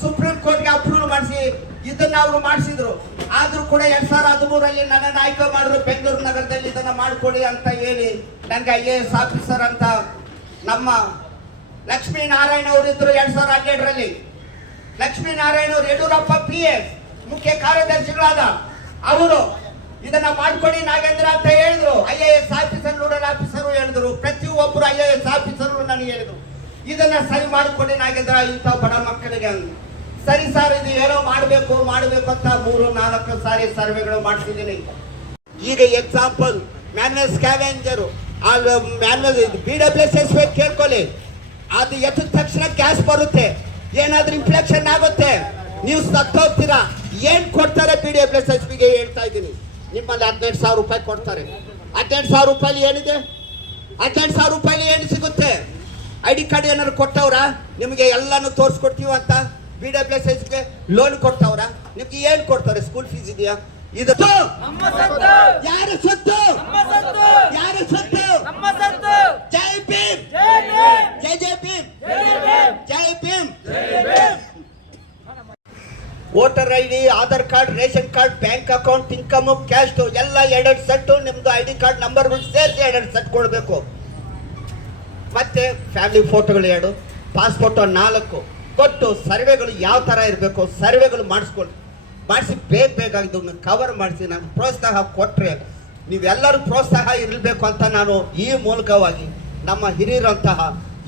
Supreme ಕೋರ್ಟ್ಗೆ approval ಮಾಡಿಸಿ ಇದನ್ನ ಅವರು ಮಾಡಿಸಿದ್ರು. ಆದ್ರೂ ಕೂಡ 2013 ನನ್ನ ಆಯ್ಕೆ ಮಾಡಿದ್ರು ಬೆಂಗಳೂರು ನಗರದಲ್ಲಿ ಇದನ್ನ ಮಾಡಿಕೊಡಿ ಅಂತ ಹೇಳಿ ನನಗೆ IAS ಆಫೀಸರ್ ಅಂತ ನಮ್ಮ ಲಕ್ಷ್ಮೀನಾರಾಯಣ ಅವರು ಇದ್ರು 2012ರಲ್ಲಿ. ಲಕ್ಷ್ಮೀನಾರಾಯಣ ಅವರು ಯಡಿಯೂರಪ್ಪ PS ಮುಖ್ಯ ಕಾರ್ಯದರ್ಶಿಗಳಾದ ಅವರು ಇದನ್ನ ಮಾಡ್ಕೊಡಿ ನಾಗೇಂದ್ರ ಅಂತ ಹೇಳಿದ್ರು. IAS ಆಫೀಸರ್ ನೋಡಲ್ ಆಫೀಸರು ಹೇಳಿದ್ರು, ಪ್ರತಿಯೊಬ್ಬರು IAS ಆಫೀಸರು ನನಗೆ ಹೇಳಿದ್ರು ಇದನ್ನ ಸರಿ ಮಾಡಿಕೊಡಿ ನಾಗೇಂದ್ರ ಇಂಥ ಬಡ ಮಕ್ಕಳಿಗೆ ಅಂದ್ರು. ಸರಿ ಸರ್ ಇದು ಏನೋ ಮಾಡಬೇಕು ಅಂತ 3-4 ಸಾರಿ ಸರ್ವೆಗಳು ಮಾಡಿಸಿದ್ದೀನಿ. ಈಗ ಎಕ್ಸಾಂಪಲ್ ಮ್ಯಾನ್ಯಲ್ ಸ್ಕ್ಯಾವೆಂಜರು ಮ್ಯಾನ್ಯಲ್ BWSS ಕೇಳ್ಕೊಳ್ಳಿ, ಅದು ಎತ್ತಿದ ತಕ್ಷಣ ಗ್ಯಾಸ್ ಬರುತ್ತೆ, ಏನಾದ್ರೂ ಇನ್ಫ್ಲೆಕ್ಷನ್ ಆಗುತ್ತೆ, ನೀವು ಸತ್ತೋಗ್ತೀರಾ. ಏನ್ ಕೊಡ್ತಾರೆ BWSSಗೆ ಹೇಳ್ತಾ ಇದ್ದೀನಿ. ನಿಮ್ಮಲ್ಲಿ 15,000 ರೂಪಾಯಿ ಕೊಡ್ತಾರೆ. 15,000 ರೂಪಾಯಿ ಏನಿದೆ? 15,000 ರೂಪಾಯಿ ಏನು ಸಿಗುತ್ತೆ? ID ಕಾರ್ಡ್ ಏನಾದ್ರು ಕೊಟ್ಟವ್ರ? ನಿಮಗೆ ಎಲ್ಲಾನು ತೋರಿಸ್ಕೊಡ್ತೀವ ಅಂತ BWSSಗೆ ಲೋನ್ ಕೊಡ್ತಾವ್ರ? ನಿಮ್ಗೆ ಏನ್ ಕೊಡ್ತಾರೆ? ಸ್ಕೂಲ್ ಫೀಸ್ ಇದೆಯಾ? ಇದು ಯಾರು ಸತ್ತು? ಯಾರು ಸತ್ತು? ಜೈ ಭೀಮ್, ಜೈ ಜೈ ಭೀಮ್, ಜೈ Bhim. Voter ID, Aadhaar card, ration card, bank account, income, cash ಎಲ್ಲ 2 ಸೆಟ್. ನಿಮ್ದು ID ಕಾರ್ಡ್ ನಂಬರ್ಗಳು ಸೇರಿಸಿ 2 ಸೆಟ್ ಕೊಡಬೇಕು. ಮತ್ತೆ ಫ್ಯಾಮಿಲಿ ಫೋಟೋಗಳು 2, ಪಾಸ್ಪೋರ್ಟ್ 4 ಕೊಟ್ಟು ಸರ್ವೆಗಳು ಯಾವ ತರ ಇರಬೇಕು ಸರ್ವೆಗಳು ಮಾಡಿಸಿ ಬೇಗ ಇದನ್ನು ಕವರ್ ಮಾಡಿಸಿ ನಾನು ಪ್ರೋತ್ಸಾಹ ಕೊಟ್ಟರೆ ನೀವೆಲ್ಲರೂ ಪ್ರೋತ್ಸಾಹ ಇರಬೇಕು ಅಂತ ನಾನು ಈ ಮೂಲಕವಾಗಿ ನಮ್ಮ ಹಿರಿಯರಂತಹ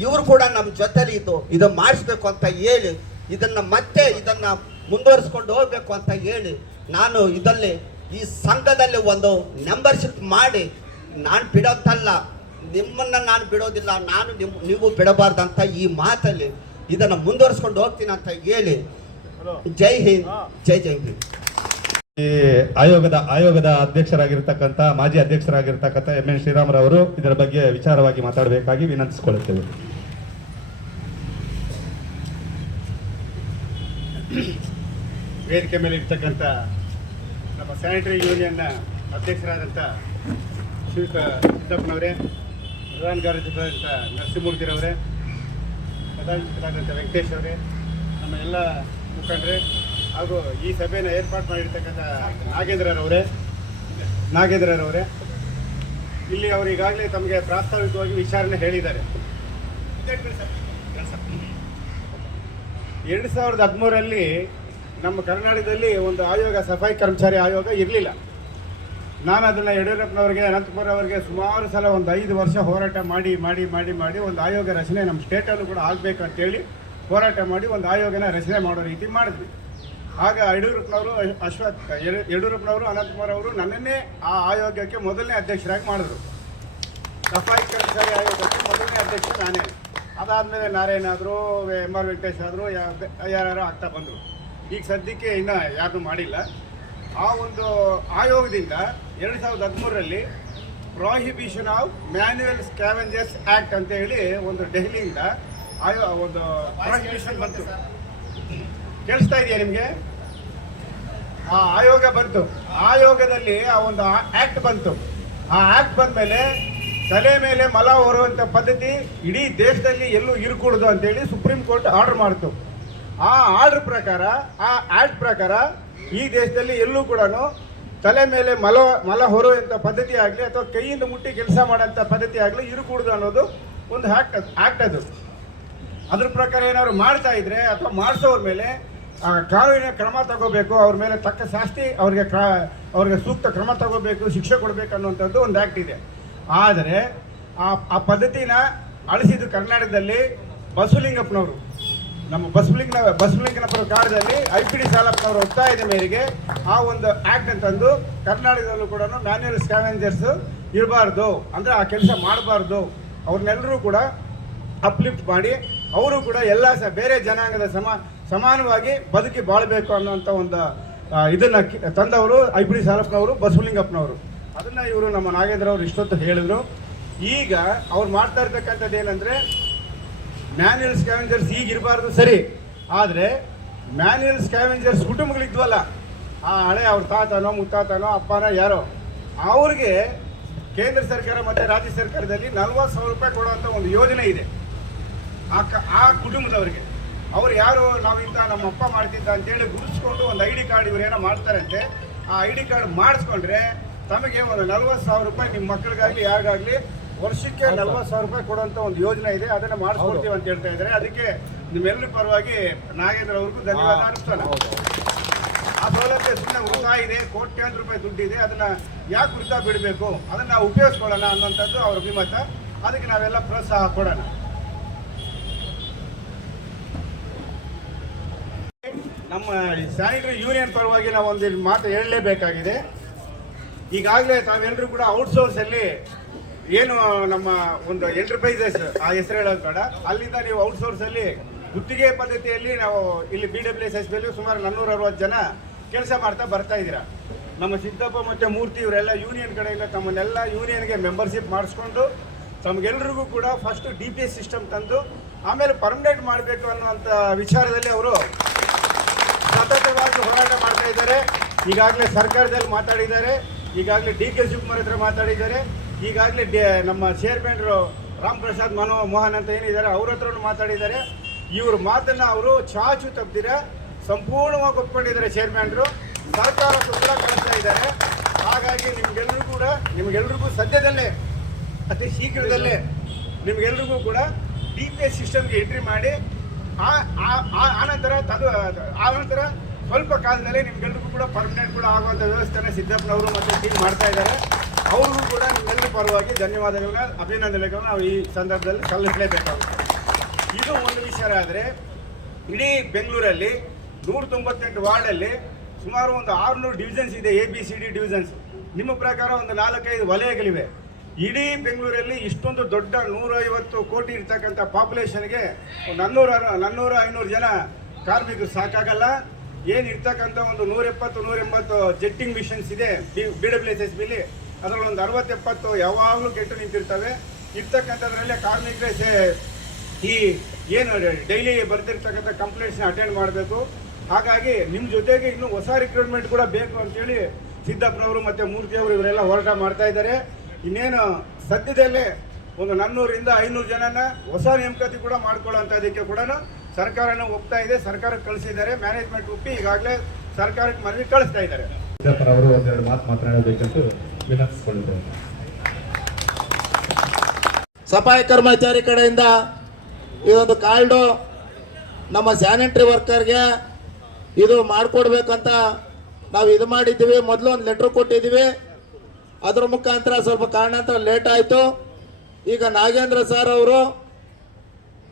ಇವರು ಕೂಡ ನಮ್ಮ ಜೊತೆಲಿ ಇದ್ದು ಇದನ್ನು ಮಾಡಿಸ್ಬೇಕು ಅಂತ ಹೇಳಿ ಇದನ್ನು ಮುಂದುವರಿಸ್ಕೊಂಡು ಹೋಗ್ಬೇಕು ಅಂತ ಹೇಳಿ ನಾನು ಇದರಲ್ಲಿ ಈ ಸಂಘದಲ್ಲಿ ಒಂದು ಮೆಂಬರ್ಶಿಪ್ ಮಾಡಿ ನಾನು ಬಿಡೋದಲ್ಲ, ನಿಮ್ಮನ್ನು ನಾನು ಬಿಡೋದಿಲ್ಲ, ನೀವು ಬಿಡಬಾರ್ದಂತ ಈ ಮಾತಲ್ಲಿ ಇದನ್ನು ಮುಂದುವರಿಸ್ಕೊಂಡು ಹೋಗ್ತೀನಿ ಅಂತ ಹೇಳಿ ಜೈ ಹಿಂದ್, ಜೈ ಜೈ ಭೀಮ್. ಈ ಆಯೋಗದ ಅಧ್ಯಕ್ಷರಾಗಿರ್ತಕ್ಕಂಥ ಮಾಜಿ ಅಧ್ಯಕ್ಷರಾಗಿರ್ತಕ್ಕಂಥ MN ಶ್ರೀರಾಮರವರು ಇದರ ಬಗ್ಗೆ ವಿಚಾರವಾಗಿ ಮಾತಾಡಬೇಕಾಗಿ ವಿನಂತಿಸಿಕೊಳ್ಳುತ್ತೇವೆ. ವೇದಿಕೆ ಮೇಲೆ ಇರ್ತಕ್ಕಂಥ ನಮ್ಮ ಸ್ಯಾನಿಟರಿ ಯೂನಿಯನ್ನ ಅಧ್ಯಕ್ಷರಾದಂಥ ಶ್ರೀಯುತ ಸಿದ್ದಪ್ಪನವರೇ, ಪ್ರಧಾನ ಕಾರ್ಯದರ್ಶಿಯಾದಂಥ ನರಸಿಂಹಮೂರ್ತಿರವರೇ, ಪದಾಧಿಕಾರಿಗಳಾದಂಥ ವೆಂಕಟೇಶ್ ಅವರೇ, ನಮ್ಮ ಎಲ್ಲ ಮುಖಂಡರೇ ಹಾಗೂ ಈ ಸಭೆಯನ್ನು ಏರ್ಪಾಡು ಮಾಡಿರ್ತಕ್ಕಂಥ ನಾಗೇಂದ್ರರವರೇ, ಇಲ್ಲಿ ಅವರು ಈಗಾಗಲೇ ತಮಗೆ ಪ್ರಾಸ್ತಾವಿಕವಾಗಿ ವಿಚಾರಣೆ ಹೇಳಿದ್ದಾರೆ. 2013ರಲ್ಲಿ ನಮ್ಮ ಕರ್ನಾಟಕದಲ್ಲಿ ಒಂದು ಆಯೋಗ, ಸಫಾಯಿ ಕರ್ಮಚಾರಿ ಆಯೋಗ ಇರಲಿಲ್ಲ. ನಾನು ಅದನ್ನು ಯಡಿಯೂರಪ್ಪನವರಿಗೆ, ಅನಂತಕುಮಾರ್ ಅವರಿಗೆ ಸುಮಾರು ಸಲ ಒಂದು 5 ವರ್ಷ ಹೋರಾಟ ಮಾಡಿ ಒಂದು ಆಯೋಗ ರಚನೆ ನಮ್ಮ ಸ್ಟೇಟಲ್ಲೂ ಕೂಡ ಆಗಬೇಕಂತೇಳಿ ಹೋರಾಟ ಮಾಡಿ ಒಂದು ಆಯೋಗನ ರಚನೆ ಮಾಡೋ ರೀತಿ ಮಾಡಿದ್ವಿ. ಆಗ ಯಡಿಯೂರಪ್ಪನವರು ಅನಂತಕುಮಾರ್ ಅವರು ನನ್ನನ್ನೇ ಆ ಆಯೋಗಕ್ಕೆ ಮೊದಲನೇ ಅಧ್ಯಕ್ಷರಾಗಿ ಮಾಡಿದ್ರು. ಸಫಾಯಿ ಕರ್ಮಚಾರಿ ಆಯೋಗಕ್ಕೆ ಮೊದಲನೇ ಅಧ್ಯಕ್ಷ ನಾನೇ. ಅದಾದಮೇಲೆ ನಾರಾಯಣ ಆದರು, MR ವೆಂಕಟೇಶ್ ಆದರು, ಯಾರು ಆಗ್ತಾ ಬಂದರು. ಈಗ ಸದ್ಯಕ್ಕೆ ಇನ್ನೂ ಯಾರೂ ಮಾಡಿಲ್ಲ. ಆ ಒಂದು ಆಯೋಗದಿಂದ 2013ರಲ್ಲಿ prohibition of manual scavengers act ಅಂತ ಹೇಳಿ ಒಂದು ಡೆಹಲಿಯಿಂದ ಒಂದು ಪ್ರಾಹಿಬಿಷನ್ ಬಂತು. ಕೇಳಿಸ್ತಾ ಇದೆಯಾ ನಿಮಗೆ? ಆ ಆಯೋಗ ಬಂತು. ಆಯೋಗದಲ್ಲಿ ಆ ಒಂದು ಆ್ಯಕ್ಟ್ ಬಂತು. ಆ ಆ್ಯಕ್ಟ್ ಬಂದಮೇಲೆ ತಲೆ ಮೇಲೆ ಮಲ ಹೊರುವಂಥ ಪದ್ಧತಿ ಇಡೀ ದೇಶದಲ್ಲಿ ಎಲ್ಲೂ ಇರಕೂಡದು ಅಂತೇಳಿ ಸುಪ್ರೀಂ ಕೋರ್ಟ್ ಆರ್ಡರ್ ಮಾಡಿತು. ಆ ಆರ್ಡರ್ ಪ್ರಕಾರ, ಆ ಆ್ಯಕ್ಟ್ ಪ್ರಕಾರ ಈ ದೇಶದಲ್ಲಿ ಎಲ್ಲೂ ಕೂಡ ತಲೆ ಮೇಲೆ ಮಲ ಹೊರುವಂಥ ಪದ್ಧತಿ ಆಗಲಿ ಅಥವಾ ಕೈಯಿಂದ ಮುಟ್ಟಿ ಕೆಲಸ ಮಾಡೋಂಥ ಪದ್ಧತಿ ಆಗಲಿ ಇರಕೂಡದು ಅನ್ನೋದು ಒಂದು ಆ್ಯಕ್ಟ್ ಅದು. ಅದ್ರ ಪ್ರಕಾರ ಏನಾದ್ರು ಮಾಡ್ತಾ ಇದ್ರೆ ಅಥವಾ ಮಾಡಿಸೋರ ಮೇಲೆ ಕಾನೂನಿನ ಕ್ರಮ ತಗೋಬೇಕು, ಅವ್ರ ಮೇಲೆ ತಕ್ಕ ಶಾಸ್ತಿ, ಅವ್ರಿಗೆ ಸೂಕ್ತ ಕ್ರಮ ತಗೋಬೇಕು, ಶಿಕ್ಷೆ ಕೊಡಬೇಕು ಅನ್ನುವಂಥದ್ದು ಒಂದು ಆ್ಯಕ್ಟ್ ಇದೆ. ಆದರೆ ಆ ಪದ್ಧತಿನ ಅಳಿಸಿದ್ದು ಕರ್ನಾಟಕದಲ್ಲಿ ಬಸವಲಿಂಗಪ್ಪನವರು, ನಮ್ಮ ಬಸವಲಿಂಗನಪ್ಪರ ಕಾಲದಲ್ಲಿ IPD ಸಾಲಪ್ಪನವರ ಒತ್ತಾಯದ ಮೇರೆಗೆ ಆ ಒಂದು ಆ್ಯಕ್ಟ್ ಅಂತಂದು ಕರ್ನಾಟಕದಲ್ಲೂ ಕೂಡ ಮ್ಯಾನ್ಯುಯಲ್ ಸ್ಕ್ಯಾವೆಂಜರ್ಸ್ ಇರಬಾರ್ದು, ಅಂದರೆ ಆ ಕೆಲಸ ಮಾಡಬಾರ್ದು, ಅವ್ರನ್ನೆಲ್ಲರೂ ಕೂಡ ಅಪ್ಲಿಫ್ಟ್ ಮಾಡಿ ಅವರು ಕೂಡ ಎಲ್ಲ ಬೇರೆ ಜನಾಂಗದ ಸಮಾನವಾಗಿ ಬದುಕಿ ಬಾಳಬೇಕು ಅನ್ನೋಂಥ ಒಂದು ಇದನ್ನು ತಂದವರು IPD ಸಾಲಪ್ಪನವರು, ಬಸವಲಿಂಗಪ್ಪನವರು. ಅದನ್ನು ಇವರು ನಮ್ಮ ನಾಗೇಂದ್ರ ಅವರು ಇಷ್ಟೊತ್ತು ಹೇಳಿದರು. ಈಗ ಅವ್ರು ಮಾಡ್ತಾ ಇರ್ತಕ್ಕಂಥದ್ದು ಏನಂದರೆ ಮ್ಯಾನ್ಯುಯಲ್ ಸ್ಕ್ಯಾವೆಂಜರ್ಸ್ ಈಗ ಇರಬಾರ್ದು ಸರಿ, ಆದರೆ ಮ್ಯಾನ್ಯುಯಲ್ ಸ್ಕ್ಯಾವೆಂಜರ್ಸ್ ಕುಟುಂಬಗಳಿದ್ವಲ್ಲ, ಆ ಹಳೆ ಅವ್ರ ತಾತನೋ ಮುತ್ತಾತನೋ ಅಪ್ಪನೋ ಯಾರೋ, ಅವ್ರಿಗೆ ಕೇಂದ್ರ ಸರ್ಕಾರ ಮತ್ತು ರಾಜ್ಯ ಸರ್ಕಾರದಲ್ಲಿ 40,000 ರೂಪಾಯಿ ಕೊಡುವಂಥ ಒಂದು ಯೋಜನೆ ಇದೆ ಆ ಕುಟುಂಬದವರಿಗೆ. ಅವ್ರು ಯಾರು ನಾವಿಂತ ನಮ್ಮಪ್ಪ ಮಾಡ್ತಿದ್ದ ಅಂತೇಳಿ ಗುರುತಿಸ್ಕೊಂಡು ಒಂದು ID ಕಾರ್ಡ್ ಇವರೇನೋ ಮಾಡ್ತಾರಂತೆ. ಆ ID ಕಾರ್ಡ್ ಮಾಡಿಸ್ಕೊಂಡ್ರೆ ತಮಗೆ ಒಂದು 40,000 ರೂಪಾಯಿ ನಿಮ್ಮ ಮಕ್ಕಳಿಗಾಗಲಿ ಯಾರಿಗಾಗಲಿ ವರ್ಷಕ್ಕೆ 40,000 ರೂಪಾಯಿ ಕೊಡುವಂಥ ಒಂದು ಯೋಜನೆ ಇದೆ. ಅದನ್ನು ಮಾಡಿಸ್ಕೊಡ್ತೀವಿ ಅಂತ ಹೇಳ್ತಾ ಇದ್ದಾರೆ. ಅದಕ್ಕೆ ನಿಮ್ಮೆಲ್ಲರ ಪರವಾಗಿ ನಾಗೇಂದ್ರ ಅವ್ರಿಗೂ ಧನ್ಯವಾದ ಅರ್ಪಿಸೋಣ. ಆ ಸೌಲಭ್ಯ ಸುಮ್ಮನೆ ಉಳಿತಾಯ ಇದೆ, ಕೋಟ್ಯಾಂತರ ರೂಪಾಯಿ ದುಡ್ಡಿದೆ, ಅದನ್ನು ಯಾಕೆ ವೃಥಾ ಬಿಡಬೇಕು, ಅದನ್ನು ನಾವು ಉಪಯೋಗಿಸ್ಕೊಳ್ಳೋಣ ಅನ್ನೋಂಥದ್ದು ಅವ್ರ ಅಭಿಮತ. ಅದಕ್ಕೆ ನಾವೆಲ್ಲ ಪ್ರೋತ್ಸಾಹ ಕೊಡೋಣ. ನಮ್ಮ ಸ್ಯಾನಿಟರಿ ಯೂನಿಯನ್ ಪರವಾಗಿ ನಾವು ಒಂದು ಮಾತು ಹೇಳಲೇಬೇಕಾಗಿದೆ. ಈಗಾಗಲೇ ತಾವೆಲ್ಲರೂ ಕೂಡ ಔಟ್ಸೋರ್ಸಲ್ಲಿ ಏನು ನಮ್ಮ ಒಂದು ಎಂಟರ್ಪ್ರೈಸಸ್ ಆ ಹೆಸರು ಹೇಳೋದು ಬೇಡ, ಅಲ್ಲಿಂದ ನೀವು ಔಟ್ಸೋರ್ಸಲ್ಲಿ ಗುತ್ತಿಗೆ ಪದ್ಧತಿಯಲ್ಲಿ ನಾವು ಇಲ್ಲಿ BWSSBಯಲ್ಲಿ ಸುಮಾರು 460 ಜನ ಕೆಲಸ ಮಾಡ್ತಾ ಬರ್ತಾ ಇದ್ದೀರಾ. ನಮ್ಮ ಸಿದ್ದಪ್ಪ ಮತ್ತು ಮೂರ್ತಿ ಇವರೆಲ್ಲ ಯೂನಿಯನ್ ಕಡೆಯಿಂದ ತಮ್ಮನ್ನೆಲ್ಲ ಯೂನಿಯನ್ಗೆ ಮೆಂಬರ್ಶಿಪ್ ಮಾಡಿಸ್ಕೊಂಡು ತಮಗೆಲ್ಲರಿಗೂ ಕೂಡ ಫಸ್ಟ್ DPS ಸಿಸ್ಟಮ್ ತಂದು ಆಮೇಲೆ ಪರ್ಮನೆಂಟ್ ಮಾಡಬೇಕು ಅನ್ನುವಂಥ ವಿಚಾರದಲ್ಲಿ ಅವರು ಸತತವಾಗಿ ಹೋರಾಟ ಮಾಡ್ತಾ ಇದ್ದಾರೆ. ಈಗಾಗಲೇ ಸರ್ಕಾರದಲ್ಲಿ ಮಾತಾಡಿದ್ದಾರೆ, ಈಗಾಗಲೇ DK ಶಿವಕುಮಾರ್ ಹತ್ರ ಮಾತಾಡಿದ್ದಾರೆ, ಈಗಾಗಲೇ ನಮ್ಮ ಚೇರ್ಮನ್ರು ರಾಮ್ ಪ್ರಸಾದ್ ಮೋಹನ್ ಅಂತ ಏನಿದ್ದಾರೆ ಅವ್ರ ಹತ್ರನೂ ಮಾತಾಡಿದ್ದಾರೆ. ಇವ್ರ ಮಾತನ್ನು ಅವರು ಚಾಚು ತಪ್ಪಿದಿರ ಸಂಪೂರ್ಣವಾಗಿ ಒಪ್ಕೊಂಡಿದ್ದಾರೆ ಚೇರ್ಮನ್ರು. ಸರ್ಕಾರ ಕೂಡ ಕಳಿಸ್ತಾ ಇದ್ದಾರೆ. ಹಾಗಾಗಿ ನಿಮಗೆಲ್ರಿಗೂ ಸದ್ಯದಲ್ಲೇ ಅತಿ ಶೀಘ್ರದಲ್ಲೇ ನಿಮಗೆಲ್ರಿಗೂ ಕೂಡ DPS ಸಿಸ್ಟಮ್ಗೆ ಎಂಟ್ರಿ ಮಾಡಿ ಆನಂತರ ಸ್ವಲ್ಪ ಕಾಲದಲ್ಲಿ ನಿಮ್ಗೆಲ್ರಿಗೂ ಕೂಡ ಪರ್ಮನೆಂಟ್ ಕೂಡ ಆಗುವಂಥ ವ್ಯವಸ್ಥೆನ ಸಿದ್ದಪ್ಪನವರು ಮತ್ತು ಟೀಮ್ ಮಾಡ್ತಾ ಇದ್ದಾರೆ. ಅವ್ರಿಗೂ ಕೂಡ ನಿಮ್ಮೆಲ್ಲರ ಪರವಾಗಿ ಧನ್ಯವಾದಗಳನ್ನ ಅಭಿನಂದನೆಗಳನ್ನ ನಾವು ಈ ಸಂದರ್ಭದಲ್ಲಿ ಸಲ್ಲಿಸಲೇಬೇಕಾಗುತ್ತೆ. ಇದು ಒಂದು ವಿಚಾರ. ಆದರೆ ಇಡೀ ಬೆಂಗಳೂರಲ್ಲಿ 198 ವಾರ್ಡಲ್ಲಿ ಸುಮಾರು ಒಂದು 600 ಡಿವಿಷನ್ಸ್ ಇದೆ, ABCD ಡಿವಿಷನ್ಸ್. ನಿಮ್ಮ ಪ್ರಕಾರ ಒಂದು 4-5 ವಲಯಗಳಿವೆ. ಇಡೀ ಬೆಂಗಳೂರಲ್ಲಿ ಇಷ್ಟೊಂದು ದೊಡ್ಡ 150 ಕೋಟಿ ಇರ್ತಕ್ಕಂಥ ಪಾಪ್ಯುಲೇಷನ್ಗೆ 400-500 ಜನ ಕಾರ್ಮಿಕರು ಸಾಕಾಗಲ್ಲ. ಏನು ಇರ್ತಕ್ಕಂಥ ಒಂದು 170-180 ಜೆಟ್ಟಿಂಗ್ ಮಿಷನ್ಸ್ ಇದೆ BWSSBಲಿ, ಅದರಲ್ಲಿ ಒಂದು 60-70 ಯಾವಾಗಲೂ ಕೆಟ್ಟು ನಿಂತಿರ್ತವೆ. ಇರ್ತಕ್ಕಂಥದ್ರಲ್ಲೇ ಕಾರ್ಮಿಕರೇ ಈ ಏನು ಡೈಲಿ ಬರ್ತಿರ್ತಕ್ಕಂಥ ಕಂಪ್ಲೇಂಟ್ಸ್ನ ಅಟೆಂಡ್ ಮಾಡಬೇಕು. ಹಾಗಾಗಿ ನಿಮ್ಮ ಜೊತೆಗೆ ಇನ್ನೂ ಹೊಸ ರಿಕ್ರೂಟ್ಮೆಂಟ್ ಕೂಡ ಬೇಕು ಅಂತೇಳಿ ಸಿದ್ದಪ್ಪನವರು ಮತ್ತು ಮೂರ್ತಿಯವರು ಇವರೆಲ್ಲ ಹೋರಾಟ ಮಾಡ್ತಾ ಇದ್ದಾರೆ. ಇನ್ನೇನು ಸದ್ಯದಲ್ಲೇ ಒಂದು 400-500 ಜನನ ಹೊಸ ನೇಮಕಾತಿ ಕೂಡ ಮಾಡ್ಕೊಳ್ಳೋಂಥದ್ದಕ್ಕೆ ಕೂಡ ಸರ್ಕಾರನ ಒಪ್ತಾ ಇದೆ. ಸರ್ಕಾರಕ್ಕೆ ಕಳಿಸಿದ್ದಾರೆ, ಮ್ಯಾನೇಜ್ಮೆಂಟ್ ಒಪ್ಪಿ ಈಗಾಗಲೇ ಸರ್ಕಾರಕ್ಕೆ ಮನವಿ ಕಳಿಸ್ತಾ ಇದ್ದಾರೆ. ಸಿದ್ದಪ್ಪನವರು ಒಂದೆರಡು ಮಾತು ಮಾತನಾಡಬೇಕಂತ ವಿನಂತಿಸಿಕೊಂಡಿದ್ದೇವೆ. ಸಫಾಯಿ ಕರ್ಮಚಾರಿ ಕಡೆಯಿಂದ ಇದೊಂದು ಕಾರ್ಡು ನಮ್ಮ ಸ್ಯಾನಿಟರಿ ವರ್ಕರ್ಗೆ ಇದು ಮಾಡಿಕೊಡ್ಬೇಕಂತ ನಾವು ಇದು ಮಾಡಿದ್ದೀವಿ. ಮೊದಲು ಒಂದು ಲೆಟ್ರ್ ಕೊಟ್ಟಿದ್ದೀವಿ, ಅದ್ರ ಮುಖಾಂತರ ಸ್ವಲ್ಪ ಕಾರಣಾಂತರ ಲೇಟ್ ಆಯಿತು. ಈಗ ನಾಗೇಂದ್ರ ಸರ್ ಅವರು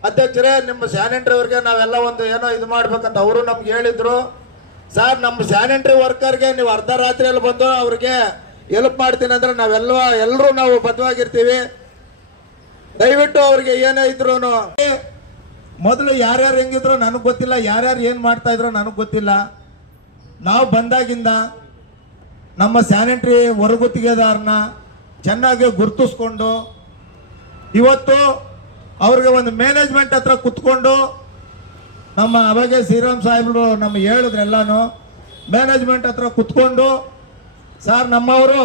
ಅಧ್ಯಕ್ಷರೇ, ನಿಮ್ಮ ಸ್ಯಾನಿಟರಿ ವರ್ಕರ್ ನಾವೆಲ್ಲ ಒಂದು ಏನೋ ಇದು ಮಾಡ್ಬೇಕಂತ ಅವರು ನಮ್ಗೆ ಹೇಳಿದ್ರು. ಸರ್, ನಮ್ಮ ಸ್ಯಾನಿಟರಿ ವರ್ಕರ್ಗೆ ನೀವು ಅರ್ಧ ರಾತ್ರಿಯಲ್ಲಿ ಬಂದು ಅವ್ರಿಗೆ ಹೆಲ್ಪ್ ಮಾಡ್ತೀನಿ ಅಂದರೆ ಎಲ್ಲರೂ ನಾವು ಬದ್ಧವಾಗಿರ್ತೀವಿ. ದಯವಿಟ್ಟು ಅವ್ರಿಗೆ ಏನೇ ಇದ್ರು, ಮೊದಲು ಯಾರ್ಯಾರು ಹೆಂಗಿದ್ರು ನನಗೆ ಗೊತ್ತಿಲ್ಲ, ಯಾರ್ಯಾರು ಏನು ಮಾಡ್ತಾ ಇದ್ರು ನನಗೆ ಗೊತ್ತಿಲ್ಲ. ನಾವು ಬಂದಾಗಿಂದ ನಮ್ಮ ಸ್ಯಾನಿಟರಿ ಹೊರಗುತ್ತಿಗೆದಾರನ್ನ ಚೆನ್ನಾಗಿ ಗುರುತಿಸ್ಕೊಂಡು ಇವತ್ತು ಅವ್ರಿಗೆ ಒಂದು ಮ್ಯಾನೇಜ್ಮೆಂಟ್ ಹತ್ರ ಕುತ್ಕೊಂಡು ನಮ್ಮ ಅವಾಗೆ ಶ್ರೀರಾಮ್ ಸಾಹೇಬರು ನಮ್ಗೆ ಹೇಳಿದ್ರೆಲ್ಲಾನು ಮ್ಯಾನೇಜ್ಮೆಂಟ್ ಹತ್ರ ಕುತ್ಕೊಂಡು, ಸರ್ ನಮ್ಮವರು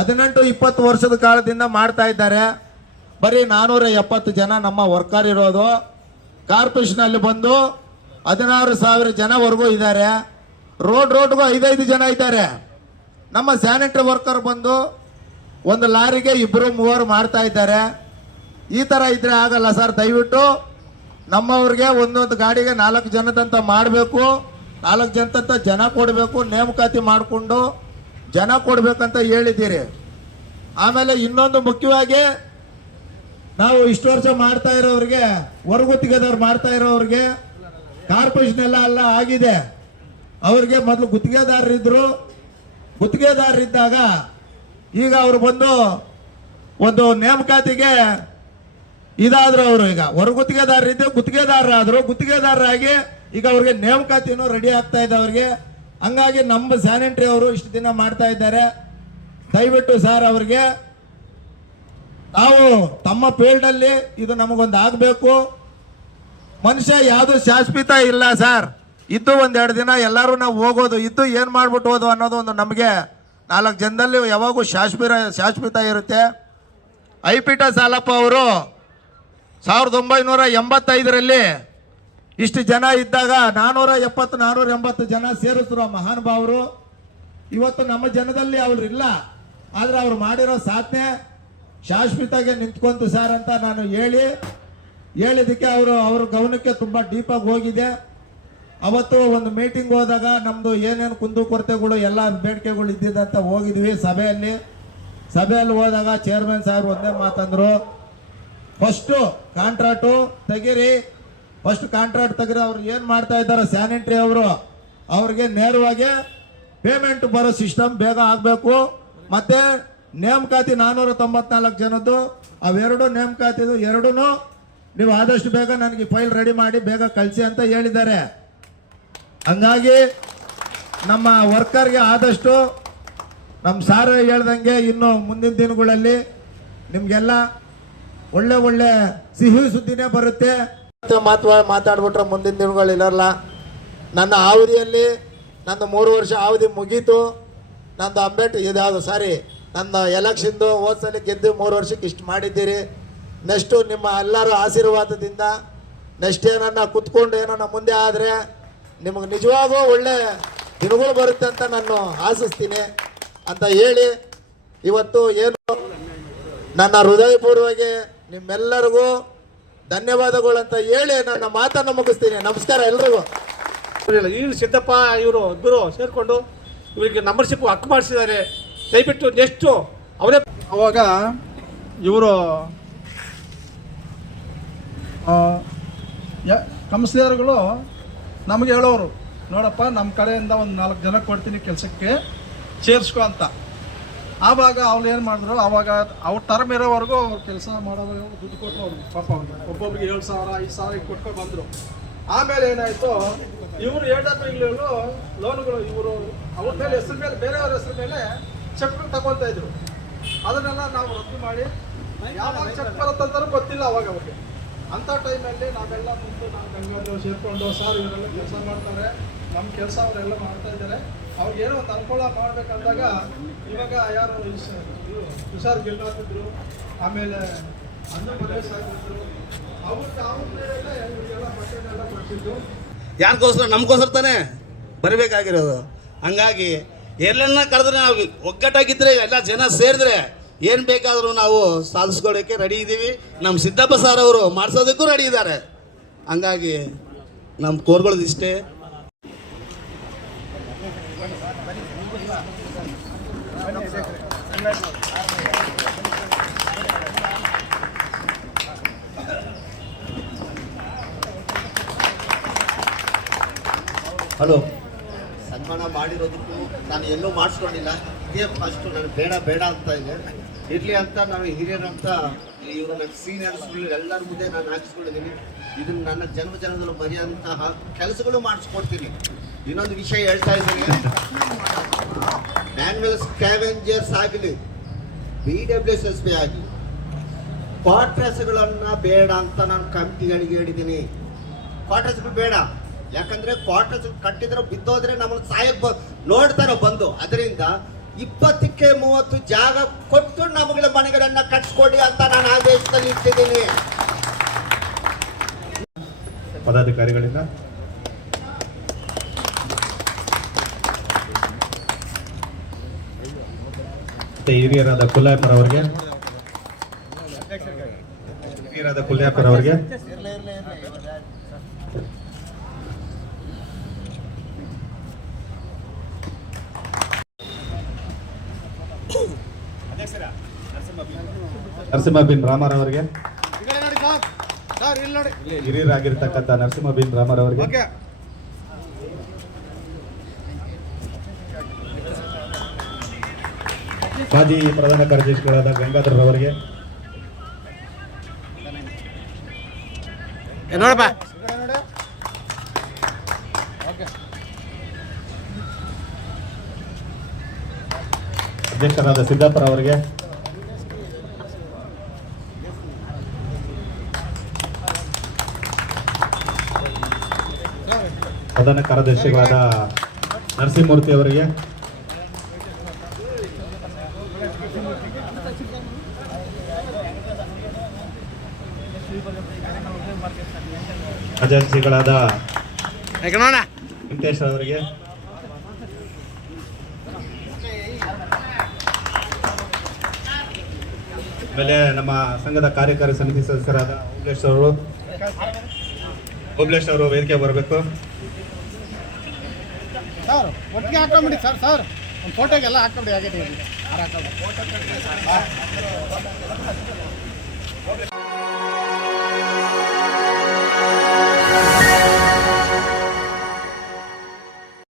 18-20 ವರ್ಷದ ಕಾಲದಿಂದ ಮಾಡ್ತಾ ಇದ್ದಾರೆ. ಬರೀ 470 ಜನ ನಮ್ಮ ವರ್ಕರ್ ಇರೋದು. ಕಾರ್ಪೊರೇಷನಲ್ಲಿ ಬಂದು 16,000 ಜನವರೆಗೂ ಇದ್ದಾರೆ. ರೋಡ್ಗೂ 5 ಜನ ಇದ್ದಾರೆ. ನಮ್ಮ ಸ್ಯಾನಿಟರಿ ವರ್ಕರ್ ಬಂದು ಒಂದು ಲಾರಿಗೆ 2-3 ಮಾಡ್ತಾ ಇದ್ದಾರೆ. ಈ ಥರ ಇದ್ರೆ ಆಗಲ್ಲ ಸರ್. ದಯವಿಟ್ಟು ನಮ್ಮವ್ರಿಗೆ ಒಂದೊಂದು ಗಾಡಿಗೆ 4 ಜನದಂತ ಮಾಡಬೇಕು, 4 ಜನದಂತ ಜನ ಕೊಡಬೇಕು, ನೇಮಕಾತಿ ಮಾಡಿಕೊಂಡು ಜನ ಕೊಡಬೇಕಂತ ಹೇಳಿದ್ದೀರಿ. ಆಮೇಲೆ ಇನ್ನೊಂದು ಮುಖ್ಯವಾಗಿ, ನಾವು ಇಷ್ಟು ವರ್ಷ ಮಾಡ್ತಾ ಇರೋರಿಗೆ, ಹೊರಗುತ್ತಿಗೆದವ್ರು ಮಾಡ್ತಾ ಇರೋರಿಗೆ ಕಾರ್ಪೊರೇಷನ್ ಎಲ್ಲ ಆಗಿದೆ. ಅವ್ರಿಗೆ ಮೊದಲು ಗುತ್ತಿಗೆದಾರರಿದ್ದರು. ಗುತ್ತಿಗೆದಾರರಿದ್ದಾಗ ಈಗ ಅವರು ಬಂದು ಒಂದು ನೇಮಕಾತಿಗೆ ಇದಾದ್ರು. ಅವರು ಈಗ ಹೊರಗುತ್ತಿಗೆದಾರರಿದ್ದು ಗುತ್ತಿಗೆದಾರರಾದರು. ಗುತ್ತಿಗೆದಾರರಾಗಿ ಈಗ ಅವ್ರಿಗೆ ನೇಮಕಾತಿನೂ ರೆಡಿ ಆಗ್ತಾ ಇದೆ ಅವ್ರಿಗೆ. ಹಂಗಾಗಿ ನಮ್ಮ ಸ್ಯಾನಿಟರಿ ಅವರು ಇಷ್ಟು ದಿನ ಮಾಡ್ತಾ ಇದ್ದಾರೆ. ದಯವಿಟ್ಟು ಸರ್ ಅವ್ರಿಗೆ ನಾವು ತಮ್ಮ ಫೀಲ್ಡಲ್ಲಿ ಇದು ನಮಗೊಂದು ಆಗಬೇಕು. ಮನುಷ್ಯ ಯಾವುದು ಶಾಶ್ವತ ಇಲ್ಲ ಸರ್. ಇದ್ದು 1-2 ದಿನ ಎಲ್ಲರೂ ನಾವು ಹೋಗೋದು, ಇದ್ದು ಏನು ಮಾಡ್ಬಿಟ್ಟು ಹೋದು ಅನ್ನೋದು ಒಂದು ನಮಗೆ 4 ಜನದಲ್ಲಿ ಯಾವಾಗೂ ಶಾಶ್ವತ ಇರುತ್ತೆ. ಐಪಿಟ ಸಾಲಪ್ಪ ಅವರು 1985ರಲ್ಲಿ ಇಷ್ಟು ಜನ ಇದ್ದಾಗ 470 480 ಜನ ಸೇರಿಸಿದ್ರು ಆ ಮಹಾನುಭಾವರು. ಇವತ್ತು ನಮ್ಮ ಜನದಲ್ಲಿ ಅವ್ರು ಇಲ್ಲ, ಆದ್ರೆ ಅವ್ರು ಮಾಡಿರೋ ಸಾಧನೆ ಶಾಶ್ವತಗೆ ನಿಂತ್ಕೊಂತು ಸರ್ ಅಂತ ನಾನು ಹೇಳಿದಕ್ಕೆ ಅವ್ರ ಗಮನಕ್ಕೆ ತುಂಬ ಡೀಪಾಗಿ ಹೋಗಿದೆ. ಅವತ್ತು ಒಂದು ಮೀಟಿಂಗ್ ಹೋದಾಗ ನಮ್ಮದು ಏನೇನು ಕುಂದುಕೊರತೆಗಳು ಎಲ್ಲ ಬೇಡಿಕೆಗಳು ಇದ್ದಿದ್ದಂತ ಹೋಗಿದ್ವಿ ಸಭೆಯಲ್ಲಿ ಹೋದಾಗ ಚೇರ್ಮನ್ ಸಾಹೇಬ್ ಒಂದೇ ಮಾತಂದ್ರು, ಫಸ್ಟು ಕಾಂಟ್ರಾಕ್ಟು ತೆಗೀರಿ, ಫಸ್ಟ್ ಕಾಂಟ್ರಾಕ್ಟ್ ತೆಗೀರಿ. ಅವ್ರು ಏನು ಮಾಡ್ತಾ ಇದ್ದಾರೆ ಸ್ಯಾನಿಟರಿ ಅವರು, ಅವ್ರಿಗೆ ನೇರವಾಗಿ ಪೇಮೆಂಟ್ ಬರೋ ಸಿಸ್ಟಮ್ ಬೇಗ ಆಗಬೇಕು. ಮತ್ತೆ ನೇಮಕಾತಿ 494 ಜನದ್ದು ಅವೆರಡು ನೇಮಕಾತಿದು ಎರಡೂ ನೀವು ಆದಷ್ಟು ಬೇಗ ನನಗೆ ಫೈಲ್ ರೆಡಿ ಮಾಡಿ ಬೇಗ ಕಳಿಸಿ ಅಂತ ಹೇಳಿದ್ದಾರೆ. ಹಂಗಾಗಿ ನಮ್ಮ ವರ್ಕರ್ಗೆ ಆದಷ್ಟು ನಮ್ಮ ಸಾರ್ ಹೇಳ್ದಂಗೆ ಇನ್ನು ಮುಂದಿನ ದಿನಗಳಲ್ಲಿ ನಿಮಗೆಲ್ಲ ಒಳ್ಳೆ ಸಿಹಿ ಸುದ್ದಿನೇ ಬರುತ್ತೆ. ಮಾತಾಡ್ಬಿಟ್ರೆ ಮುಂದಿನ ದಿನಗಳಿರಲ್ಲ. ನನ್ನ ಅವಧಿಯಲ್ಲಿ ನಂದು 3 ವರ್ಷ ಅವಧಿ ಮುಗೀತು. ನಂದು ನನ್ನ ಎಲೆಕ್ಷನ್ದು ಹೋದ್ಸಲಿ ಗೆದ್ದು 3 ವರ್ಷಕ್ಕೆ ಇಷ್ಟು ಮಾಡಿದ್ದೀರಿ. ನೆಕ್ಸ್ಟು ನಿಮ್ಮ ಎಲ್ಲರ ಆಶೀರ್ವಾದದಿಂದ ನೆಕ್ಸ್ಟ್ ಏನನ್ನ ಕುತ್ಕೊಂಡು ಏನನ್ನ ಮುಂದೆ ಆದರೆ ನಿಮಗೆ ನಿಜವಾಗೂ ಒಳ್ಳೆ ದಿನಗಳು ಬರುತ್ತೆ ಅಂತ ನಾನು ಆಶಿಸ್ತೀನಿ ಅಂತ ಹೇಳಿ ಇವತ್ತು ಏನು ನನ್ನ ಹೃದಯಪೂರ್ವವಾಗಿ ನಿಮ್ಮೆಲ್ಲರಿಗೂ ಧನ್ಯವಾದಗಳು ಅಂತ ಹೇಳಿ ನನ್ನ ಮಾತನ್ನು ಮುಗಿಸ್ತೀನಿ. ನಮಸ್ಕಾರ ಎಲ್ರಿಗೂ. ಈಗ ಸಿದ್ದಪ್ಪ ಇಬ್ಬರು ಸೇರಿಕೊಂಡು ಇವರಿಗೆ ಮೆಂಬರ್ಶಿಪ್ ಹಕ್ಕು ಮಾಡಿಸಿದ್ದಾರೆ. ದಯವಿಟ್ಟು ನೆಕ್ಸ್ಟು ಅವರೇ ಅವಾಗ ಇವರು ಕೌನ್ಸಿಲರ್ಗಳು ನಮಗೆ ಹೇಳೋರು, ನೋಡಪ್ಪ ನಮ್ಮ ಕಡೆಯಿಂದ ಒಂದು 4 ಜನ ಕೊಡ್ತೀನಿ ಕೆಲಸಕ್ಕೆ ಸೇರಿಸ್ಕೊ ಅಂತ. ಆವಾಗ ಅವ್ರು ಏನು ಮಾಡಿದ್ರು, ಆವಾಗ ಅವ್ರ ಟರ್ಮ್ ಇರೋವರೆಗೂ ಅವ್ರು ಕೆಲಸ ಮಾಡೋರು ದುಡ್ಡು ಕೊಟ್ಟು ಅವ್ರಿಗೆ ಪಾಪ ಅವ್ರಿಗೆ ಒಬ್ಬೊಬ್ರಿಗೆ 7,000 5,000 ಕೊಟ್ಕೊಂಡು ಬಂದರು. ಆಮೇಲೆ ಏನಾಯಿತು, ಇವರು AWL ಲೋನ್ಗಳು ಇವರು ಅವ್ರ ಮೇಲೆ ಹೆಸರು ಮೇಲೆ ಬೇರೆಯವ್ರ ಹೆಸರು ಮೇಲೆ ಚೆಕ್ಗಳು ತಗೊಳ್ತಾ ಇದ್ರು. ಅದನ್ನೆಲ್ಲ ನಾವು ರದ್ದು ಮಾಡಿ ಯಾವಾಗ ಚೆಕ್ ಬರುತ್ತಂತಾರೂ ಗೊತ್ತಿಲ್ಲ ಅವಾಗ ಅವ್ರಿಗೆ. ಅಂಥ ಟೈಮಲ್ಲಿ ನಾವೆಲ್ಲ ಮುಂದೆ ನಾವು ಗಂಗಾಧರ್ ಸೇರಿಕೊಂಡು ಸರ್ ಇವರೆಲ್ಲ ಕೆಲಸ ಮಾಡ್ತಾರೆ, ನಮ್ಮ ಕೆಲಸ ಅವರೆಲ್ಲ ಮಾಡ್ತಾ ಇದ್ದಾರೆ, ಅವ್ರಿಗೇನೋ ಒಂದು ಅನುಕೂಲ ಮಾಡಬೇಕಂದಾಗ ಇವಾಗ ಯಾರು ತುಷಾರ್ ಗಿಲ್ನಾಥ್ ಇದ್ರು, ಆಮೇಲೆ ಮಲ್ಲೇಶ್ ಆಗಿದ್ರು, ಅವ್ರಿಗೆಲ್ಲ ಬಟ್ಟೆನೆಲ್ಲ ಕೊಡ್ತಿದ್ದು. ಯಾರಿಗೋಸ್ಕರ ನಮಗೋಸ್ಕರ ತಾನೇ ಬರಬೇಕಾಗಿರೋದು. ಹಂಗಾಗಿ ಎಲ್ಲನ್ನ ಕರೆದ್ರೆ ನಾವು ಒಗ್ಗಟ್ಟಾಗಿದ್ದರೆ ಎಲ್ಲ ಜನ ಸೇರಿದ್ರೆ ಏನು ಬೇಕಾದರೂ ನಾವು ಸಾಧಿಸ್ಕೊಳ್ಳೋಕ್ಕೆ ರೆಡಿ ಇದ್ದೀವಿ. ನಮ್ಮ ಸಿದ್ದಪ್ಪ ಸರ್ ಅವರು ಮಾಡಿಸೋದಕ್ಕೂ ರೆಡಿ ಇದ್ದಾರೆ. ಹಂಗಾಗಿ ನಮ್ಮ ಕೋರ್ಗಳದ್ದು ಇಷ್ಟೇ. ಹಲೋ, ಸನ್ಮಾನ ಮಾಡಿರೋದಕ್ಕೂ ನಾನು ಎಲ್ಲೂ ಮಾಡಿಸ್ಕೊಂಡಿಲ್ಲ. ಇದೇ ಫಸ್ಟು ನಾನು ಬೇಡ ಅಂತ ಇದೆ ಇರಲಿ ಅಂತ ನಾನು ಹಿರಿಯರಂತ ಇವರು ನನ್ನ ಸೀನಿಯರ್ಸ್ಗಳು ಎಲ್ಲರ ಮುಂದೆ ನಾನು ಹಾಕಿಸ್ಕೊಂಡಿದ್ದೀನಿ. ಇದನ್ನು ನನ್ನ ಜನ್ಮದಲ್ಲಿ ಬರೆಯುವಂತಹ ಕೆಲಸಗಳು ಮಾಡಿಸ್ಕೊಡ್ತೀನಿ. ಇನ್ನೊಂದು ವಿಷಯ ಹೇಳ್ತಾ ಇದ್ದೀನಿ, ಮ್ಯಾನ್ಯುವಲ್ ಸ್ಕ್ಯಾವೆಂಜರ್ಸ್ ಆಗಲಿ, BWSSB ಆಗಲಿ, ಕ್ವಾರ್ಟರ್ಸ್ಗಳನ್ನು ಬೇಡ ಅಂತ ನಾನು ಕಮಿಟಿಗಳಿಗೆ ಹೇಳಿದ್ದೀನಿ. ಕ್ವಾರ್ಟರ್ಸ್ಗಳು ಬೇಡ, ಯಾಕಂದ್ರೆ ಕ್ವಾರ್ಟರ್ಸ್ ಕಟ್ಟಿದ್ರೆ ಬಿದ್ದೋದ್ರೆ ನಮ್ಮನ್ನು ಸಾಯಕ್ಕೆ ನೋಡ್ತಾರೋ ಬಂದು. ಅದರಿಂದ 20ಕ್ಕೆ 30 ಜಾಗ ಕೊಟ್ಟು ನಮಗೆ ಮನೆಗಳನ್ನ ಕಟ್ಸ್ಕೊಡಿ ಅಂತ ನಾನು ಆದೇಶದಲ್ಲಿ ಇಟ್ಟಿದ್ದೀನಿ. ಪದಾಧಿಕಾರಿಗಳಿಂದ ಹಿರಿಯರಾದ ಕುಲ್ಯಾಪುರ ಅವರಿಗೆ ನರಸಿಂಹ ಬಿನ್ ರಾಮರ್ ಅವರಿಗೆ, ಹಿರಿಯರಾಗಿರ್ತಕ್ಕಂಥ ನರಸಿಂಹ ಬಿನ್ ರಾಮರ್ ಅವರಿಗೆ, ಮಾಜಿ ಪ್ರಧಾನ ಕಾರ್ಯದರ್ಶಿಗಳಾದ ಗಂಗಾಧರ್ ಅವರಿಗೆ, ಅಧ್ಯಕ್ಷರಾದ ಸಿದ್ದಾಪುರ ಅವರಿಗೆ, ಪ್ರಧಾನ ಕಾರ್ಯದರ್ಶಿಗಳಾದ ನರಸಿಂಹಮೂರ್ತಿ ಅವರಿಗೆ, ಖಜಾಂಚಿಗಳಾದ ವೆಂಕಟೇಶ್ ಅವರಿಗೆ, ಆಮೇಲೆ ನಮ್ಮ ಸಂಘದ ಕಾರ್ಯಕಾರಿ ಸಮಿತಿ ಸದಸ್ಯರಾದ ಓಬ್ಲೇಶ್ ಅವರು ವೇದಿಕೆ ಬರಬೇಕು. ಸರ್ ಒಟ್ಟಿಗೆ ಹಾಕೊಂಬಿಡಿ ಸರ್ ಒಂದು ಫೋಟೋಗೆಲ್ಲ ಹಾಕೊಂಬಿಡಿ ಆಗಿದೆ.